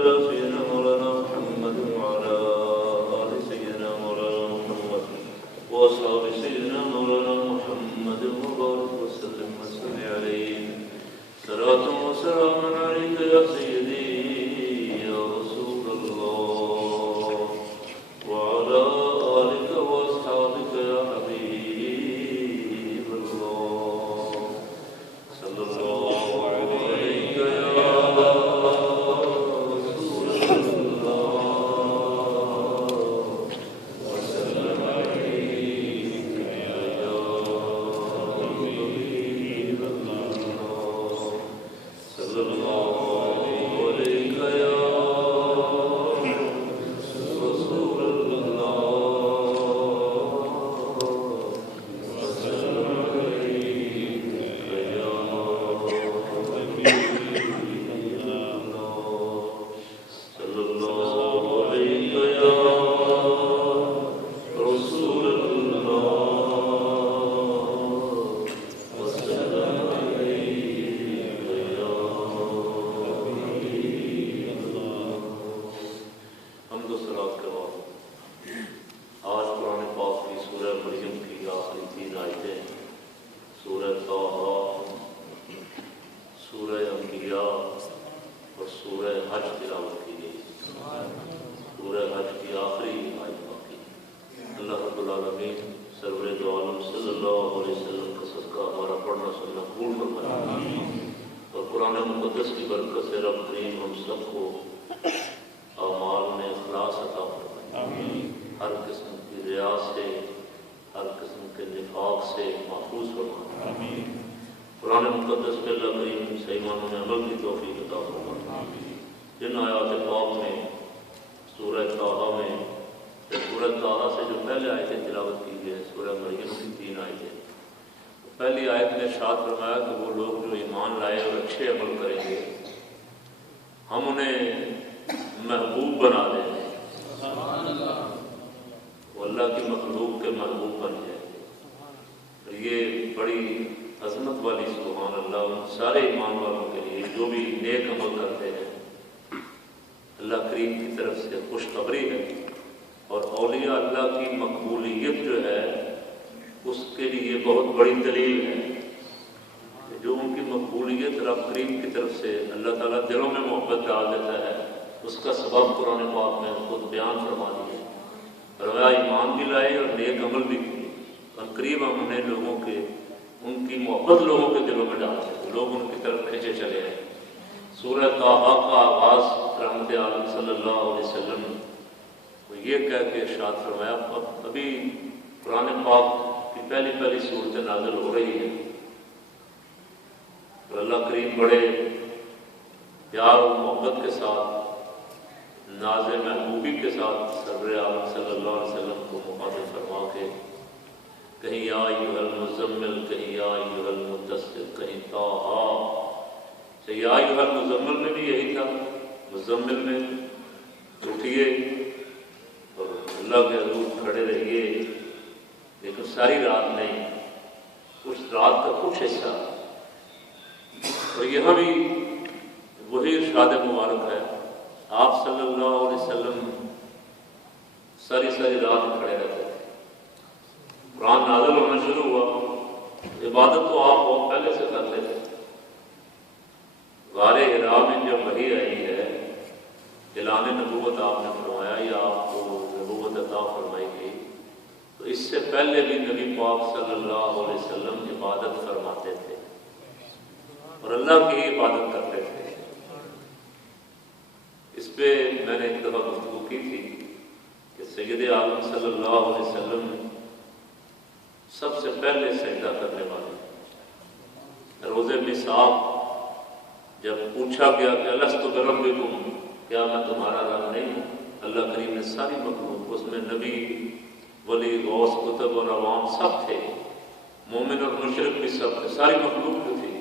سيدنا مولانا محمد وعلى آل سيدنا مولانا محمد وأصحاب سيدنا مولانا محمد وبارك وسلم وصل عليه صلاة وسلام عليك يا سيدي يا رسول الله وعلى آلك وأصحابك يا حبيب الله صلى الله عليك يا رسول الله وسلم عليك يا حبيب الله صلى الله عليك يا رسول الله وسلم عليك يا حبيب الله صلى الله عليك يا رسول الله وسلم عليك يا حبيب الله حمد و صلوات کے بعد آج قرآن پاک کی سورہ مریم کی آخری 3 آیتیں سورہ طٰہٰ، سورہ انبیاء اور سورہ حج تلاوت کی گئی۔ سورہ حج کی آخری آیت باقی۔ اللہ رب العالمین سرور دو عالم صلی اللہ علیہ وسلم کا صدقہ ہمارا پڑھنا سننا قبول فرمائے اور قرآن مقدس کی برکت سے رب کریم ہم سب کو اعمال میں اخلاص عطا فرمائے، ہر قسم کی ریا سے، ہر قسم کے نفاق سے محفوظ فرمائے۔ قرآن مقدس پہ اللہ کریم صحیح معنوں میں عمل کی توفیق عطا فرمائے۔ جن آیات پاک میں سورہ طٰہٰ میں سورہ طٰہٰ سے جو پہلے آیتیں تلاوت کی گئی ہے سورہ مریم کی 3 آیتیں، پہلی آیت میں ارشاد فرمایا کہ وہ لوگ جو ایمان لائے اور اچھے عمل کریں گے ہم انہیں محبوب بنا دیں گے، وہ اللہ کی مخلوق کے محبوب بن جائیں گے۔ اور یہ بڑی عظمت والی سبحان اللہ ان سارے ایمان والوں کے لیے جو بھی نیک عمل کرتے ہیں اللہ کریم کی طرف سے خوشخبری ہے، اور اولیاء اللہ کی مقبولیت جو ہے اس کے لیے بہت بڑی دلیل ہے کہ جو ان کی مقبولیت رب کریم کی طرف سے اللہ تعالیٰ دلوں میں محبت ڈال دیتا ہے، اس کا سبب قرآن پاک میں خود بیان فرما دیا۔ فرمایا ایمان بھی لائے اور نیک عمل بھی کیے، قریب ہم انہیں لوگوں کے ان کی محبت لوگوں کے دلوں میں ڈال دیتے، لوگ ان کی طرف کھینچے چلے ہیں۔ سورہ طٰہٰ کا آغاز رحمت عالم صلی اللہ علیہ وسلم وہ یہ کہہ کے ارشاد فرمایا ابھی قرآن پاک کی پہلی صورتیں نازل ہو رہی ہیں اور اللہ کریم بڑے پیار و محبت کے ساتھ ناز محبوبی کے ساتھ سرور عالم صلی اللہ علیہ وسلم کو مخاطب فرما کے کہیں یا ایھا المزمل، کہیں یا ایھا المدثر، کہیں طٰہٰ سے یا ایھا المزمل میں بھی یہی تھا، مزمل میں اٹھیے اور اللہ کے حضور کھڑے رہیے، لیکن ساری رات نہیں، کچھ رات کا کچھ حصہ۔ اور یہاں بھی وہی ارشاد مبارک ہے، آپ صلی اللہ علیہ وسلم ساری رات کھڑے رہتے تھے۔ قرآن نازل ہونا شروع ہوا، عبادت تو آپ بہت پہلے سے کرتے تھے۔ غار حرا میں جب وحی آئی ہے، اعلان نبوت آپ نے فرمایا یا آپ کو نبوت عطا فرمائی گئی، تو اس سے پہلے بھی نبی پاک صلی اللہ علیہ وسلم عبادت فرماتے تھے اور اللہ کی عبادت کرتے تھے۔ اس پہ میں نے ایک دفعہ گفتگو کی تھی کہ سید عالم صلی اللہ علیہ وسلم سب سے پہلے سجدہ کرنے والے۔ روز مصعب جب پوچھا گیا کہ الست بربکم، کیا میں تمہارا رب نہیں ہوں؟ اللہ کریم نے ساری مخلوق، اس میں نبی، ولی، غوث، کتب اور عوام سب تھے، مومن اور مشرک بھی سب تھے، ساری مخلوق جو تھی،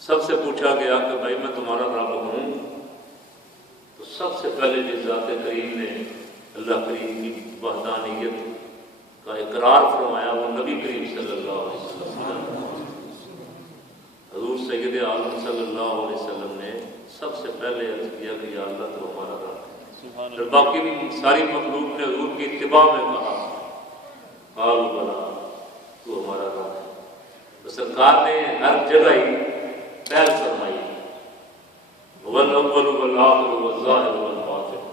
سب سے پوچھا گیا کہ بھائی میں تمہارا رب ہوں، تو سب سے پہلے جس ذات کریم نے اللہ کریم کی وحدانیت کا اقرار فرمایا وہ نبی کریم صلی اللہ علیہ وسلم۔ حضور سید عالم صلی اللہ علیہ وسلم نے سب سے پہلے عرض کیا کہ یا اللہ تو ہمارا رب ہے، پھر باقی ساری مخلوق نے حضور کی اتباع میں کہا قالوا بلا تو ہمارا رب ہے۔ تو سرکار نے ہر جگہ ہی پہل فرمائی هو الاول والآخر والظاہر والباطن۔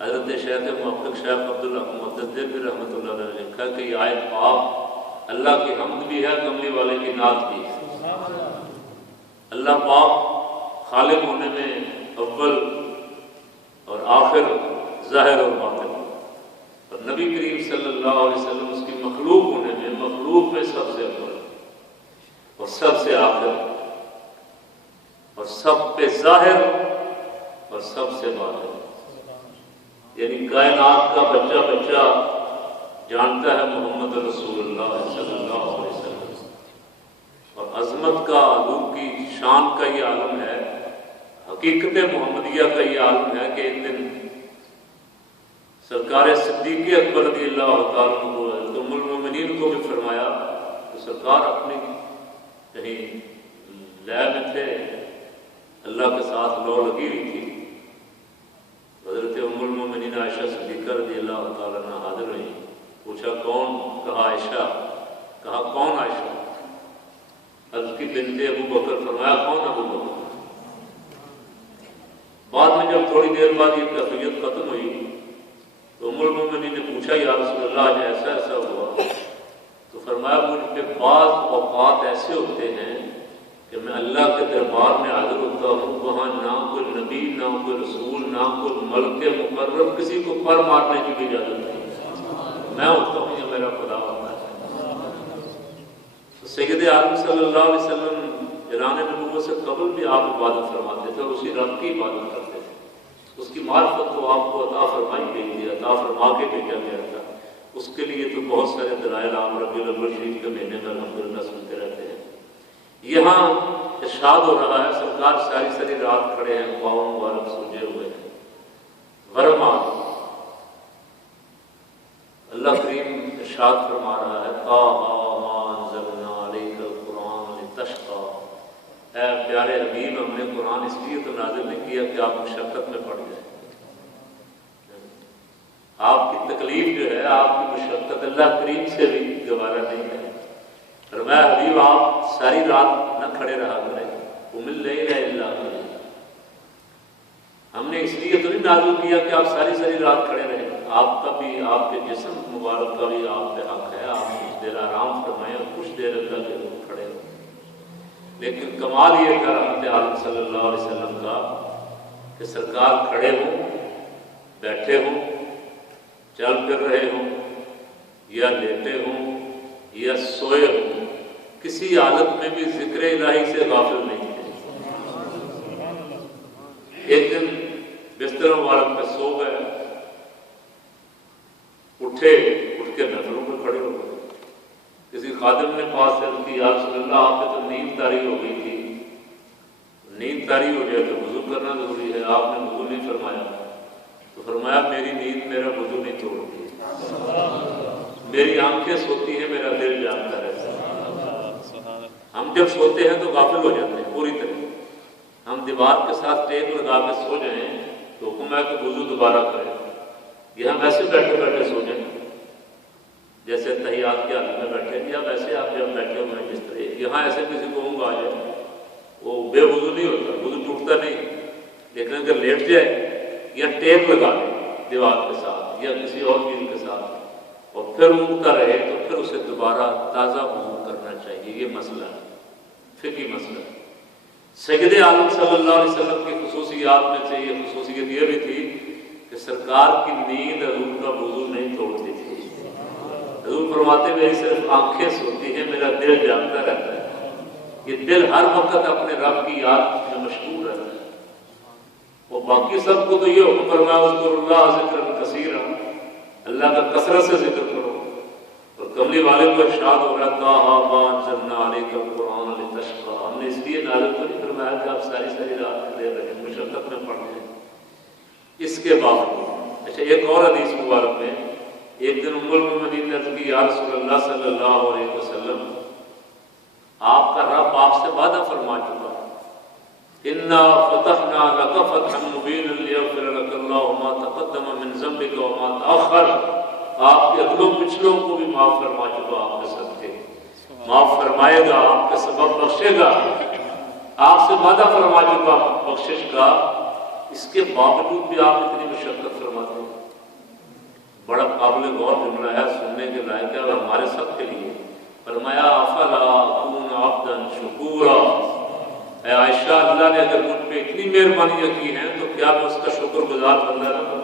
حضرت شیخ محقق شیخ عبداللہ مدثر بھی رحمۃ اللہ علیہ نے لکھا کہ یہ آیت پاک اللہ کی حمد بھی ہے، کملی والے کی نعت بھی ہے۔ اللہ پاک خالق ہونے میں اول اور آخر، ظاہر اور باطن، اور نبی کریم صلی اللہ علیہ وسلم اس کی مخلوق ہونے میں، مخلوق میں سب سے اول اور سب سے آخر اور سب پہ ظاہر اور سب سے باطن، یعنی کائنات کا بچہ بچہ جانتا ہے محمد رسول اللہ صلی اللہ علیہ وسلم، اور عظمت کا، حضور کی شان کا یہ عالم ہے، حقیقت محمدیہ کا یہ عالم ہے کہ ایک دن سرکار صدیق اکبر رضی اللہ تعالیٰ عنہ تو ام المومنین کو بھی فرمایا کہ سرکار اپنی کہیں لے میں تھے، اللہ کے ساتھ لو لگی ہوئی تھی، حضرت ام المومنین عائشہ صدیقہ رضی اللہ تعالیٰ عنہ حاضر ہوئی، پوچھا کون؟ کہا عائشہ۔ کہا کون عائشہ؟ عرض کی بنت ابو بکر، فرمایا کون ابو بکر؟ بعد میں جب تھوڑی دیر بعد یہ کیفیت ختم ہوئی تو ام المومنین نے پوچھا یا رسول اللہ ایسا ایسا ہوا، تو فرمایا مجھ پہ بعض اوقات ایسے ہوتے ہیں کہ میں اللہ کے دربار میں حاضر ہوتا ہوں، وہاں نہ کوئی نبی، نہ کوئی رسول، نہ کوئی ملک مقرب، کسی کو پر مارنے کی بھی اجازت نہیں، میں ہوتا ہوں یا میرا خدا ہوتا ہے۔ تو سید عالم صلی اللہ علیہ وسلم اعلان نبوت سے قبل بھی آپ عبادت فرماتے تھے اور اسی رب کی عبادت کرتے تھے، اس کی معرفت تو آپ کو عطا فرمائی گئی تھی، عطا فرما کے بھیجا گیا تھا، اس کے لیے تو بہت سارے دلائل آپ ربیع الاول شریف کے مہینے میں الحمدللہ سنتے رہتے ہیں۔ یہاں ارشاد ہو رہا ہے سرکار ساری ساری رات کھڑے ہیں، پاؤں مبارک سجے ہوئے ہیں، ورما اللہ کریم ارشاد فرما رہا ہے طٰہٰ مَا أَنزَلْنَا عَلَيْكَ الْقُرْآنَ لِتَشْقَىٰ، اے پیارے حبیب ہم نے قرآن اس لیے تو نازل نہیں کیا کہ آپ مشقت میں پڑ جائیں، آپ کی تکلیف جو ہے، آپ کی مشقت اللہ کریم سے بھی گوارا نہیں ہے۔ فرمایا حبیب آپ ساری رات نہ کھڑے رہا کریں، قُمِ اللَّيْلَ إِلَّا قَلِيلًا، ہم نے اس لیے تو نہیں نازل کیا کہ آپ ساری ساری رات کھڑے رہیں، آپ کا بھی، آپ کے جسم مبارک کا بھی آپ پہ حق ہے، آپ کچھ دیر آرام فرمائیں اور کچھ دیر اللہ کے روح کھڑے ہوں، لیکن کمال یہ تھا رحمت عالم صلی اللہ علیہ وسلم کا کہ سرکار کھڑے ہوں، بیٹھے ہوں، چل پھر رہے ہوں، یا لیٹے ہوں یا سوئے ہوں، کسی حالت میں بھی ذکر الہی سے غافل نہیں تھے۔ ایک دن بستر مبارک پہ سو گئے، اٹھ کے نفلوں میں کھڑے ہو گئے، کسی خادم نے پاس سے کی یا رسول اللہ آپ پہ تو نیند طاری ہو گئی تھی، نیند طاری ہو جائے تو وضو کرنا ضروری ہے، آپ نے وضو نہیں فرمایا، تو فرمایا میری نیند میرا وضو نہیں توڑتی، میری آنکھیں سوتی ہیں، میرا دل جاگتا رہتا ہے۔ ہم جب سوتے ہیں تو غافل ہو جاتے ہیں پوری طرح، ہم دیوار کے ساتھ ٹیک لگا کے سو جائیں تو حکم ہے کہ وضو دوبارہ کریں، یہ ہم ایسے بیٹھے بیٹھے سو جائیں جیسے تحیات کی حالت میں بیٹھے، یا ویسے آپ جب بیٹھے ہوئے ہیں جس طرح، یہاں ایسے کسی کو اونگ آ جائے وہ بے وضو نہیں ہوتا، وضو ٹوٹتا نہیں، لیکن اگر لیٹ جائے یا ٹیپ لگا لے دیوار کے ساتھ یا کسی اور چیز کے ساتھ اور پھر اونگتا رہے تو پھر اسے دوبارہ تازہ وضو کرنا چاہیے، یہ مسئلہ ہے، فقہی مسئلہ ہے۔ سید عالم صلی اللہ علیہ وسلم کی خصوصیات میں سے یہ خصوصیت یہ بھی تھی کہ سرکار کی نیند حضور کا وضو نہیں توڑتی تھی، حضور فرماتے میری صرف آنکھیں سوتی ہیں، میرا دل جاگتا رہتا ہے، یہ دل ہر وقت اپنے رب کی یاد میں مشغول رہتا ہے، اور باقی سب کو تو یہ حکم فرمایا اذکروا اللہ ذکرا کثیرا، اللہ کا کثرت سے ذکر کرو، اور کملی والے کو ارشاد ہو رہا طٰہٰ مَا أَنزَلْنَا عَلَيْكَ الْقُرْآنَ لِتَشْقَىٰ، ہم نے اس لیے نازل تو نہیں فرمایا کہ آپ ساری ساری رات دے رہے ہیں، مشقت میں پڑ رہے ہیں۔ اس کے باوجود اچھا ایک اور حدیث مبارک میں ایک دن ام المومنین نے عرض کی یا رسول اللہ صلی اللہ علیہ وسلم آپ کا رب آپ سے وعدہ فرما چکا انا فتحنا لك فتحا مبینا لیغفر لك اللہ ما تقدم من ذنبك وما تأخر. آپ کے اگلوں پچھلوں کو بھی معاف فرما چکا آپ کے صدقے. معاف فرمائے گا، آپ کا سبب بخشے گا، آپ سے وعدہ فرما چکا بخشش کا. اس کے باوجود بھی آپ اتنی مشقت فرماتے ہیں. بڑا قابل غور جملہ ہے، سننے کے لائق ہے اور ہمارے سب کے لیے. فرمایا افلا اکون عبدا شکورا. اے عائشہ، اللہ نے اگر مجھ پہ اتنی مہربانیاں کی ہیں تو کیا میں اس کا شکر گزار بندہ نہ بنوں؟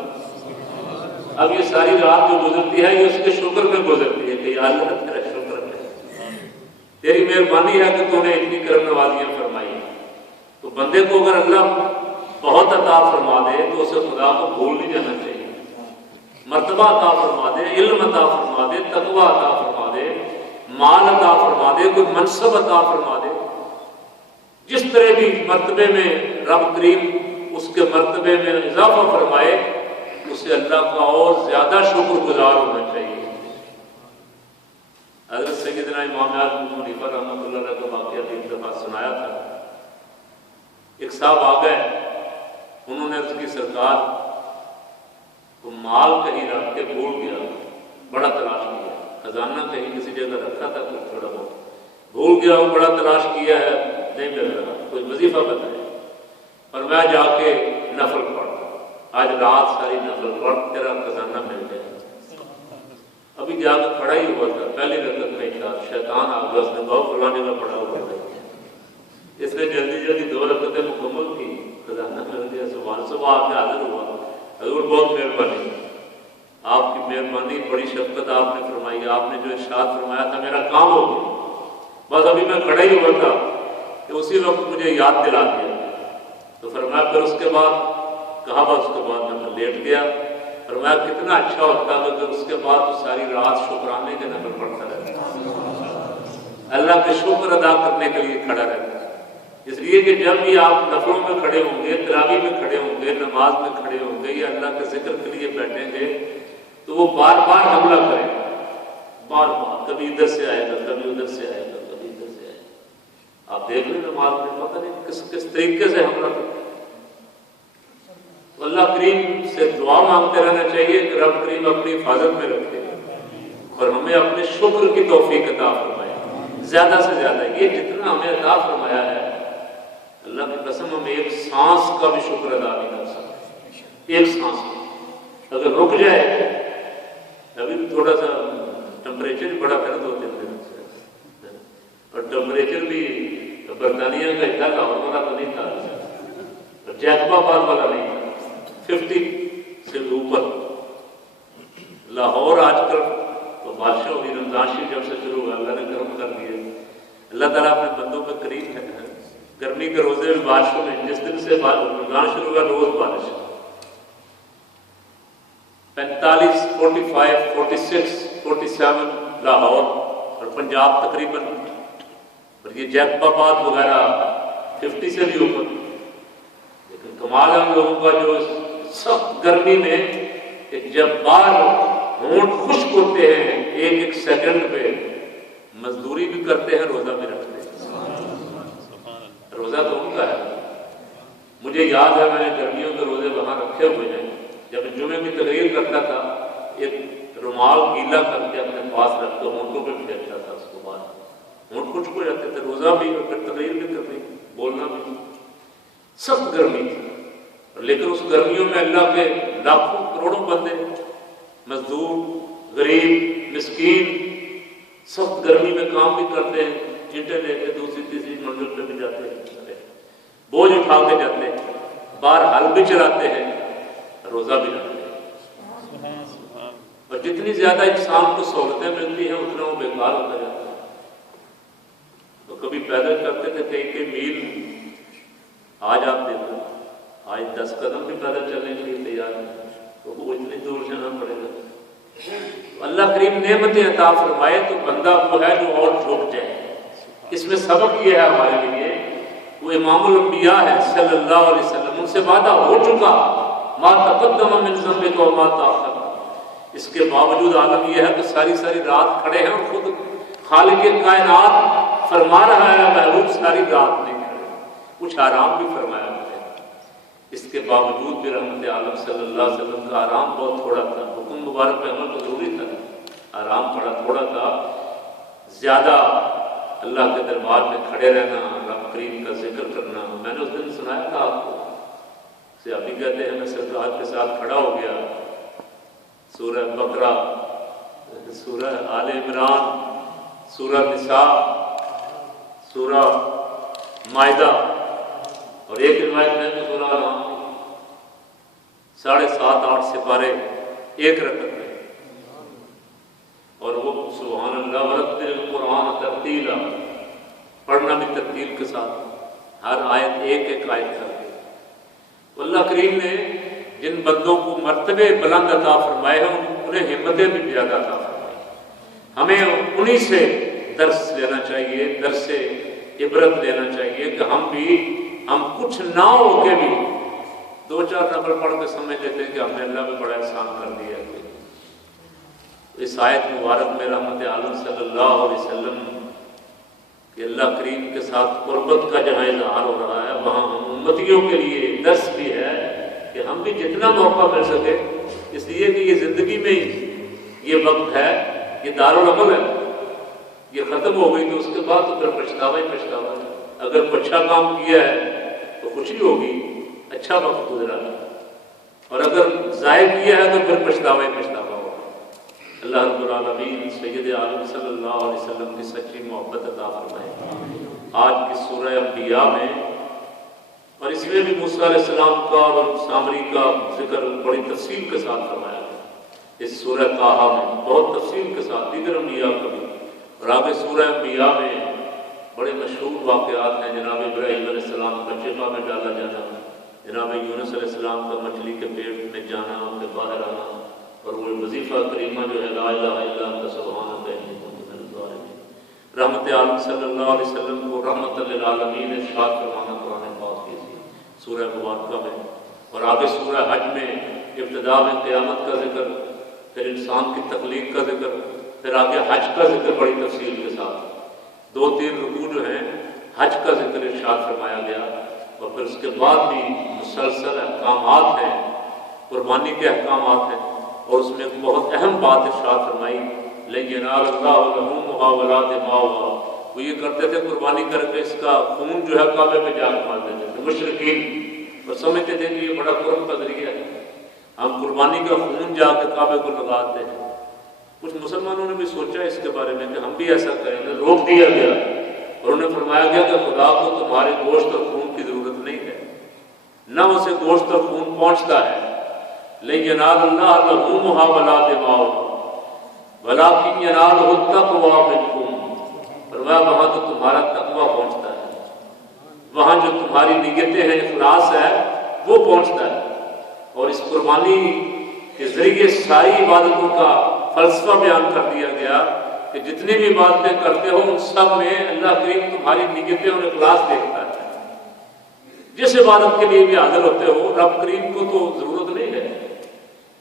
اب یہ ساری رات جو گزرتی ہے یہ اس کے شکر میں گزرتی ہے کہ یا اللہ تیرا شکر ہے، تیری مہربانی ہے کہ تو نے اتنی کرم نوازیاں فرمائی. تو بندے کو اگر اللہ بہت عطا فرما دے تو اسے خدا کو بھول نہیں جانا چاہیے. مرتبہ عطا فرما دے، علم عطا فرما دے، تقویٰ عطا فرما دے، مال عطا فرما دے، کوئی منصب عطا فرما دے، جس طرح بھی مرتبے میں رب کریم اس کے مرتبے میں اضافہ فرمائے، اسے اللہ کا اور زیادہ شکر گزار ہونا چاہیے. حضرت سیدنا امام اعظم ابو حنیفہ رحمۃ اللہ علیہ کا واقعہ ایک دفعہ سنایا تھا. ایک صاحب آ گئے، انہوں نے عرض کی سرکار وہ مال کہیں رکھ کے بھول گیا، بڑا تلاش کیا، خزانہ کہیں کسی جگہ رکھا تھا کچھ تھوڑا بہت بھول گیا، وہ بڑا تلاش کیا ہے نہیں مل رہا، کوئی وظیفہ بتائے. اور میں جا کے نفل پڑھتا، آج رات ساری نفل پڑھ تیرا خزانہ مل جائے. ابھی جا کے کھڑا ہی ہوا تھا، پہلی رکعت میں تھا، شیطان آ گیا، اس نے بہت فلانے کا پڑھا ہوا تھا. اس نے جلدی جلدی 2 رکعتیں مکمل کی، خزانہ مل گیا. سبحان صبح آپ کے حاضر ہوا. حضور بہت مہربانی، آپ کی مہربانی، بڑی شفقت آپ نے فرمائی. آپ نے جو ارشاد فرمایا تھا میرا کام ہو گیا. بس ابھی میں کھڑا ہی ہوا تھا کہ اسی وقت مجھے یاد دلا دیا. تو فرمایا پھر اس کے بعد کہا بس اس کے بعد میں لیٹ گیا. فرمایا کتنا اچھا ہوتا ہے اگر اس کے بعد تو ساری رات شکرانے کے نفل پڑھتا رہتا، اللہ کے شکر ادا کرنے کے لیے کھڑا رہتا. اس لیے کہ جب بھی آپ نفلوں میں کھڑے ہوں گے، تراویح میں کھڑے ہوں گے، نماز میں کھڑے ہوں گے یا اللہ کے ذکر کے لیے بیٹھیں گے تو وہ بار بار حملہ کرے گا، بار بار، کبھی ادھر سے آئے گا، کبھی ادھر سے آئے گا، کبھی ادھر سے آئے گا. آپ دیکھ لیں نماز میں پتہ نہیں کس طریقے سے حملہ کرے. تو اللہ کریم سے دعا مانگتے رہنا چاہیے کہ رب کریم اپنی حفاظت میں رکھے اور ہمیں اپنے شکر کی توفیق عطا فرمائے زیادہ سے زیادہ. یہ جتنا ہمیں عطا فرمایا ہے اللہ کی قسم ہم ایک سانس کا بھی شکر ادا نہیں کر سکتے. ایک سانس اگر رک جائے، ابھی بھی تھوڑا سا ٹمپریچر بڑا فرق ہوتے ہیں اور ٹمپریچر بھی برطانیہ کا اتنا لاہور والا تو نہیں تھا اور جیکب آباد والا نہیں تھا، 50 سے اوپر. لاہور آج کل تو بادشاہ ہوگی، رمضان شریف جب سے شروع ہوا اللہ نے کرم کر دیا. اللہ تعالیٰ اپنے بندوں پہ قریب ہے. گرمی کے روزے میں بارشوں میں جس دن سے رمضان شروع ہوا روز بارش، 45 45 46 47 لاہور اور پنجاب تقریباً، اور یہ جیکب آباد وغیرہ 50 سے بھی اوپر. لیکن کمال ہم لوگوں کا جو سخت گرمی میں ایک جبار ہونٹ خشک ہوتے ہیں، ایک ایک سیکنڈ پہ مزدوری بھی کرتے ہیں، روزہ بھی رکھتے ہیں. روزہ تو ان کا ہے. مجھے یاد ہے میں نے گرمیوں کے روزے وہاں رکھے ہوئے ہیں. جب جمعے کی تقریر کرتا تھا ایک رومال گیلا کر کے اپنے پاس رکھ کے ہونٹوں پہ پھینکتا تھا، اس کے بعد ہونٹ خشک ہو جاتے تھے. روزہ بھی اور پھر تقریر بھی کرنی، بولنا بھی. سخت گرمی تھی، لیکن اس گرمیوں میں اللہ کے لاکھوں کروڑوں بندے، مزدور، غریب، مسکین، سخت گرمی میں کام بھی کرتے ہیں، چینٹے لے کے دوسری تیسری منزل پہ بھی جاتے ہیں، بوجھ اٹھا کے جاتے ہیں، باہر ہل بھی چلاتے ہیں، روزہ بھی رکھتے ہیں. اور جتنی زیادہ انسان کو سہولتیں ملتی ہیں اتنا وہ بیکار ہوتا جاتا ہے. تو کبھی پیدل کرتے تھے کئی میل، آج آپ دیکھیں آج 10 قدم بھی پیدل چلنے کے لیے تیار ہیں، تو وہ اتنی دور جانا پڑے گا. اللہ کریم نعمتیں عطا فرمائے تو بندہ وہ ہے جو اور جھک جائے. اس میں سبق یہ ہے ہمارے لیے، وہ امام الانبیاء ہے صلی اللہ علیہ وسلم، ان سے وعدہ ہو چکا ما تقدم من ذنبک وما تأخر. اس کے باوجود عالم یہ ہے کہ ساری ساری رات کھڑے ہیں اور خود خالق کائنات فرما رہا ہے محبوب ساری رات نہیں کھڑے. کچھ آرام بھی فرمایا کرتے تھے. اس کے باوجود بھی رحمت عالم صلی اللہ علیہ وسلم کا آرام بہت تھوڑا تھا. حکم مبارک پہ عمل تو ضروری تھا، آرام بڑا تھوڑا تھا. زیادہ اللہ کے دربار میں کھڑے رہنا، رب کریم کا ذکر کرنا. میں نے اس دن سنایا تھا آپ کو، صحابی کہتے ہیں میں سرکار کے ساتھ کھڑا ہو گیا، سورہ بقرہ، سورہ آل عمران، سورہ نساء، سورہ مائدہ اور ایک روایت میں تو سورہ نام 7.5-8 سپارے ایک رکعت میں، اور وہ سبحان اللہ ورتل القرآن ترتیلا، پڑھنا بھی ترتیل کے ساتھ، ہر آیت ایک ایک آیت کر کے. اللہ کریم نے جن بندوں کو مرتبے بلند عطا فرمائے ہیں انہیں ہمتیں بھی زیادہ عطا فرمائی. ہمیں انہی سے درس لینا چاہیے، درس سے عبرت لینا چاہیے کہ ہم کچھ نہ ہو کے بھی 2-4 نفل پڑھ کے سمجھ لیتے ہیں کہ ہم نے اللہ میں بڑا احسان کر دیا ہے. اس آیت مبارک میں رحمت عالم صلی اللہ علیہ وسلم کہ اللہ کریم کے ساتھ قربت کا جہاں اظہار ہو رہا ہے، وہاں ہم امتیوں کے لیے درس بھی ہے کہ ہم بھی جتنا موقع مل سکے، اس لیے کہ یہ زندگی میں یہ وقت ہے، یہ دارالعمل ہے، یہ ختم ہو گئی تو اس کے بعد تو پھر پچھتاوا ہی پچھتاوا ہے. اگر کوئی اچھا کام کیا ہے تو خوشی ہوگی، اچھا وقت گزرا ہے، اور اگر ضائع کیا ہے تو پھر پچھتاوا ہی پچھتاوا ہوگا. اللہ رب العالمین سید عالم صلی اللہ علیہ وسلم کی سچی محبت عطا فرمائے. آج کی سورہ انبیاء میں، اور اس میں بھی موسیٰ علیہ السلام کا اور سامری کا ذکر بڑی تفصیل کے ساتھ فرمایا گیا. اس سورہ طٰہٰ میں بہت تفصیل کے ساتھ، دیگر انبیاء کا بھی، اور آگے سورہ انبیاء میں بڑے مشہور واقعات ہیں. جناب ابراہیم علیہ السلام کا چپا میں ڈالا جانا، جناب یونس علیہ السلام کا مچھلی کے پیٹ میں جانا اور پھر باہر آنا، اور وہ وظیفہ کریمہ جو ہے لا الہ الا انت سبحانک انی کنت من الظالمین. رحمت عالم صلی اللہ علیہ وسلم کو رحمت للعالمین ارشاد فرمانا قرآن پاک کی سورہ مبارکہ میں. اور آگے سورہ حج میں ابتدا میں قیامت کا ذکر، پھر انسان کی تخلیق کا ذکر، پھر آگے حج کا ذکر بڑی تفصیل کے ساتھ. 2-3 رکوع جو ہیں حج کا ذکر ارشاد فرمایا گیا، اور پھر اس کے بعد بھی مسلسل احکامات ہیں، قربانی کے احکامات ہیں. اور اس میں ایک بہت اہم بات ارشاد فرمائی، لَن يَنَالَ اللَّهُ لُحُومُهَا وَلَا دِمَاؤُهَا. وہ یہ کرتے تھے قربانی کر کے اس کا خون جو ہے کعبے پہ جا کے مار دیتے تھے مشرکین، اور سمجھتے تھے کہ یہ بڑا قرب کا ذریعہ ہے، ہم قربانی کا خون جا کے کعبے کو لگاتے ہیں. کچھ مسلمانوں نے بھی سوچا اس کے بارے میں کہ ہم بھی ایسا کریں گے، روک دیا گیا، اور انہیں فرمایا گیا کہ خدا کو تمہارے گوشت اور خون کی ضرورت نہیں ہے، نہ اسے گوشت اور خون پہنچتا ہے. لَن يَنَالَ اللَّهَ لُحُومُهَا وَلَا دِمَاؤُهَا وَلَٰكِن يَنَالُهُ التَّقْوَىٰ مِنكُمْ. فرمایا وہاں تو تمہارا تقویٰ پہنچتا ہے، وہاں جو تمہاری نیتیں ہیں، اخلاص ہے، وہ پہنچتا ہے. اور اس قربانی کے ذریعے ساری عبادتوں کا فلسفہ بیان کر دیا گیا کہ جتنی بھی عبادتیں کرتے ہو ان سب میں اللہ کریم تمہاری نیتیں اور اخلاص دیکھتا ہے. جس عبادت کے لیے بھی حاضر ہوتے ہو، رب کریم کو تو ضرورت نہیں ہے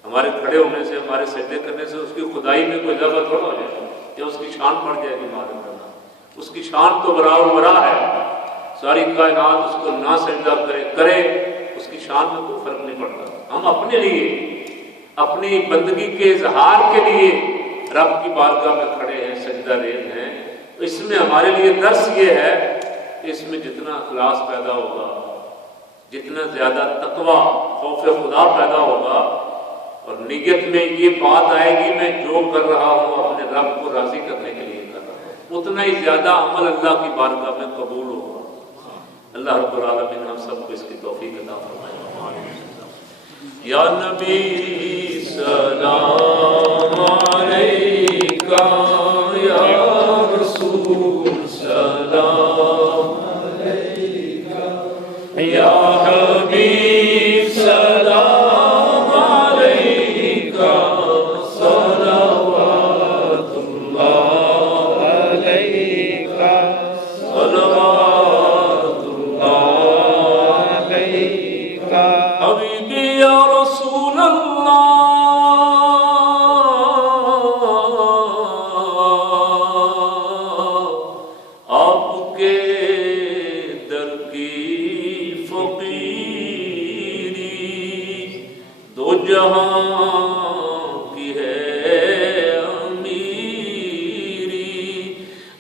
ہمارے کھڑے ہونے سے، ہمارے سجدے کرنے سے اس کی خدائی میں کوئی اضافہ تھوڑا ہو جائے یا اس کی شان بڑھ جائے گی. عبادت کرنا اس کی شان تو برابر برا ہے، ساری کائنات اس کو نہ سجدہ کرے اس کی شان میں کوئی فرق نہیں پڑتا. ہم اپنے لیے اپنی بندگی کے اظہار کے لیے رب کی بارگاہ میں کھڑے ہیں، سجدہ ریز ہیں. اس میں ہمارے لیے درس یہ ہے کہ اس میں جتنا اخلاص پیدا ہوگا، جتنا زیادہ تقویٰ خوف خدا پیدا ہوگا، اور نیت میں یہ بات آئے گی میں جو کر رہا ہوں اپنے رب کو راضی کرنے کے لیے کر رہا ہوں، اتنا ہی زیادہ عمل اللہ کی بارگاہ میں قبول ہوگا. اللہ رب العالمین ہم سب کو اس کی توفیق عطا فرمائے. یا نبی سلام علیکہ، یا رسول سلام علیکہ، یا حبیب سلام علیکہ، صلوات اللہ علیکہ، صلوات اللہ علیکہ. حبیبی یا رسول اللہ، آپ کے در کی جہاں کی ہے امیری،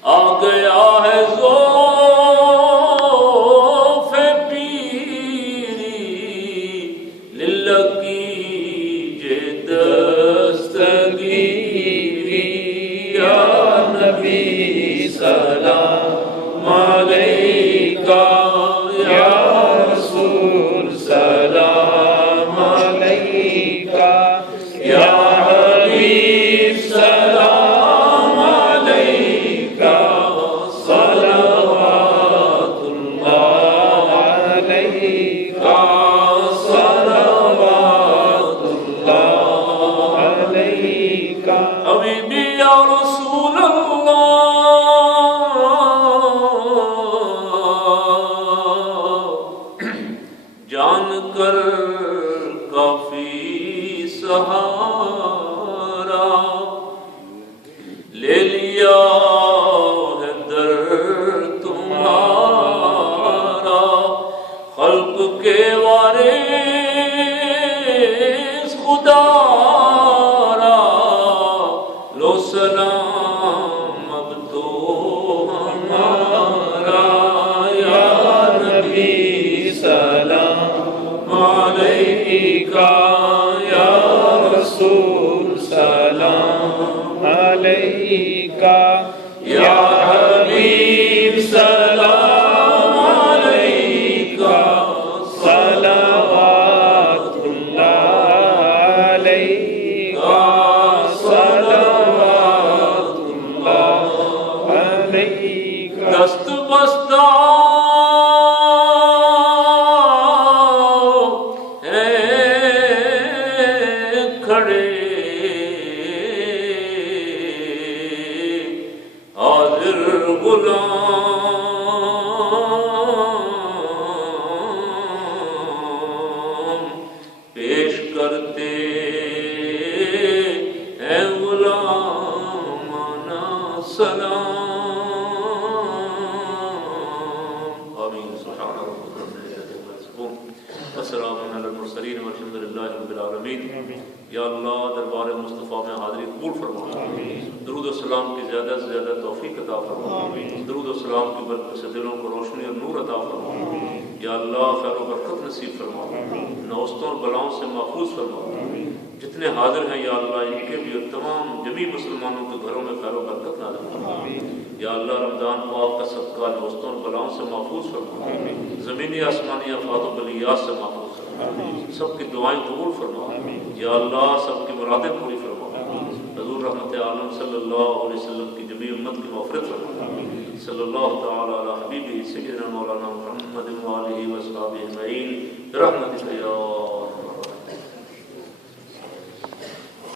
آ گیا ہے ذوف پیری، للہ کیجے دستگیری، یا نبی سلام علیکہ، یا رسول سلام علیکہ، یا حبیب سلام علیکہ، صلوات اللہ علیکہ، صلوات اللہ علیکہ، حبیبی یا رسول جان کر کافی سہارا، لے لیا ہے در تمہارا، خلق کے وارث خدا را، لو سلام اب تو ہمارا، یا نبی سلام علیکہ، یا رسول سلام علیکہ، یا حبیب سلام علیکہ، صلوات اللہ علیکہ، صلوات اللہ علیکہ، دست بستہ غلام پیش کرتے ہیں غلامانہ سلام، آمین، سبحان ربک رب العزت عما یصفون، وسلام علی المرسلین والحمد للہ رب العالمین۔ یا اللہ دربار مصطفیٰ میں حاضری قبول فرما، درود و سلام کی زیادہ سے زیادہ توفیق عطا فرما، درود و سلام کی برکت سے دلوں کو روشنی اور نور عطا فرما، یا اللہ خیر و برکت نصیب فرما، نوستوں اور بلاؤں سے محفوظ فرما، جتنے حاضر ہیں یا اللہ ان کے بھی اور تمام جمیع مسلمانوں کے گھروں میں خیر و برکت نازل فرما، یا اللہ رمضان پاک کا صدقہ نوستوں اور بلاؤں سے محفوظ فرما، زمینی آسمانی آفات و بلیات سے محفوظ فرما، سب کی دعائیں قبول فرما، یا اللہ سب کی مرادیں پوری فرما، حضور رحمت عالم صلی اللہ علیہ وسلم کی جمیع امت کی مغفرت فرما، صلی اللہ تعالی علی حبیبہ سیدنا مولانا محمد و آلہ و اصحابہ اجمعین برحمتک یا